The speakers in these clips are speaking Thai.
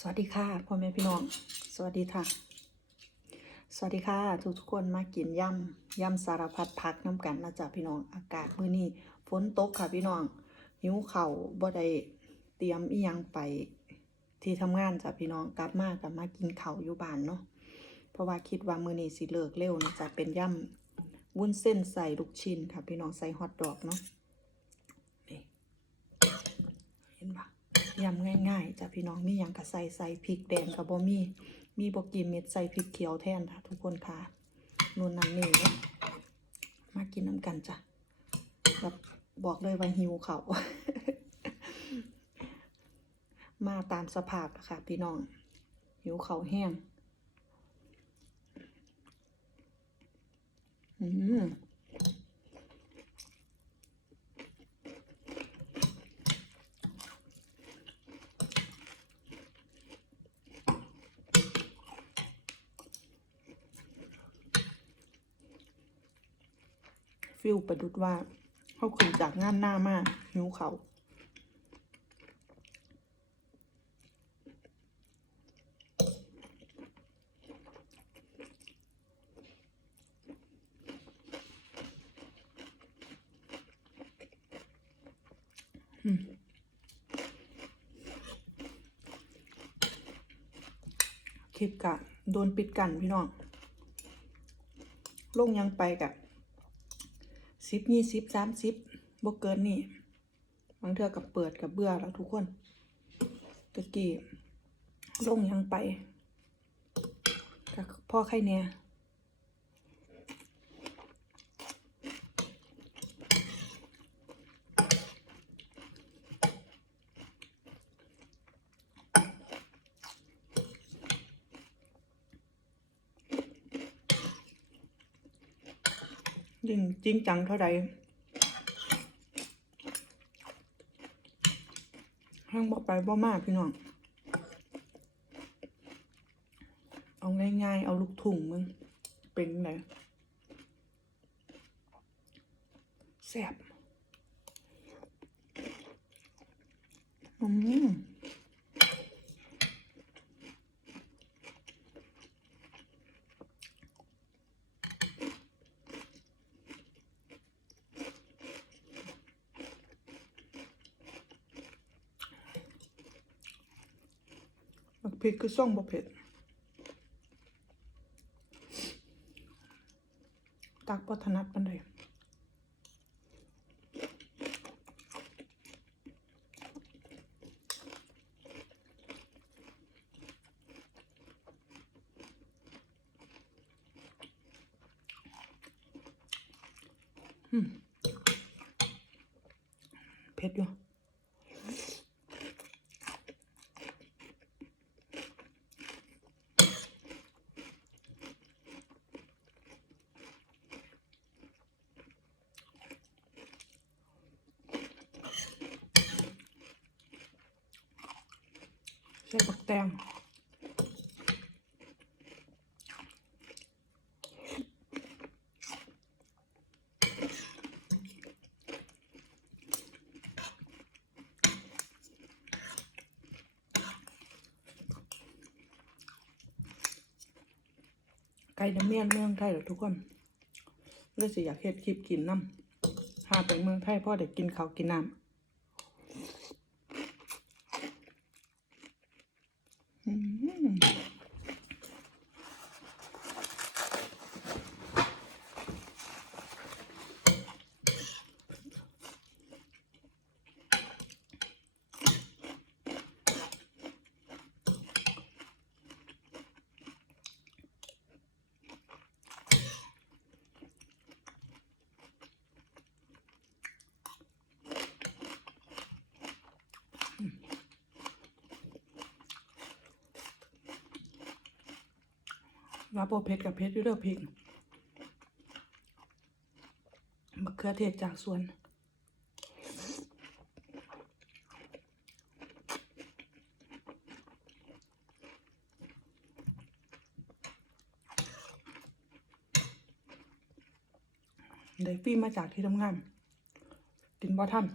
สวัสดีค่ะพ่อแม่พี่น้อง สวัสดีค่ะ สวัสดีค่ะ ทุกทุกคนมากินยำยำสารพัดผักน้ำกันนะจ๊ะพี่น้องอากาศมื้อนี้ฝนตกค่ะพี่น้องหิวเข่าบ่ได้เตรียมอียังไปที่ทำงานจ้ะพี่น้องกลับมากับมากินเข้าอยู่บ้านเนาะเพราะว่าคิดว่ามื้อนี้สิเลิกเร็วนะจ๊ะเป็นยำวุ้นเส้นใส่ลูกชิ้นค่ะ พี่น้องใส่ฮอทดอกเนาะนี่เห็นปะ ยำง่ายๆจ้ะพี่น้องมีหยังกะใส่ใส่พริกแดงกับบ่มีมีบกีเม็ดใส่พริกเขียวแทนค่ะทุกคนค่ะนู่นนั่นนี่เนาะมากินน้ำกันจ้ะแบบบอกเลยว่าหิวเขามาตามสภาพค่ะ พี่น้อง หิวเขาแห้ง อืม ฟิลประดุดว่า เขาขึ้นจากงานหน้ามากหิวเขาอืมคลิปกะโดนปิดกันพี่น้อง ลงยังไปกะ สิบยี่สิบสามสิบบกเกินนี่บางเทือกับเปิดกับเบื่อแล้วทุกคนตะกี้ลงยังไปกับพ่อไข่เนี่ย ยิ่งจริงจังเท่าใดห้างบอกไปบ่มากพี่น้อง เอาง่ายๆ เอาลูกถุงมึง เป็นไงแซ่บอืม บักพริกคือส่องบ่เผ็ดตักปัถนัดปันใดอืมเผ็ดอยู่ แตงไก่น้ำเมียนเมืองไทยเหรอทุกคนเลยสิอยากเฮ็ดคลิปกินน้ำหาไปเมืองไทยพ่อเด็กกินข้าวกินน้ำอืม ว่าโปเผ็ดกับเผ็ดอยู่เด้อพริกมะเขือเทศจากสวนได้ฟรีมาจากที่ทำงานกินบ่ทัน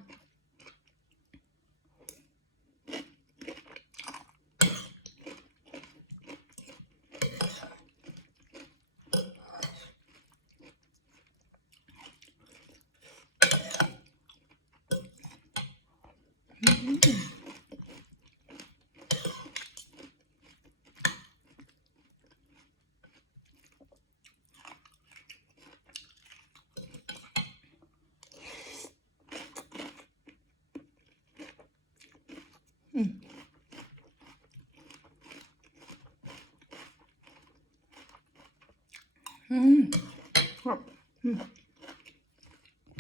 อืมอืมครับอืม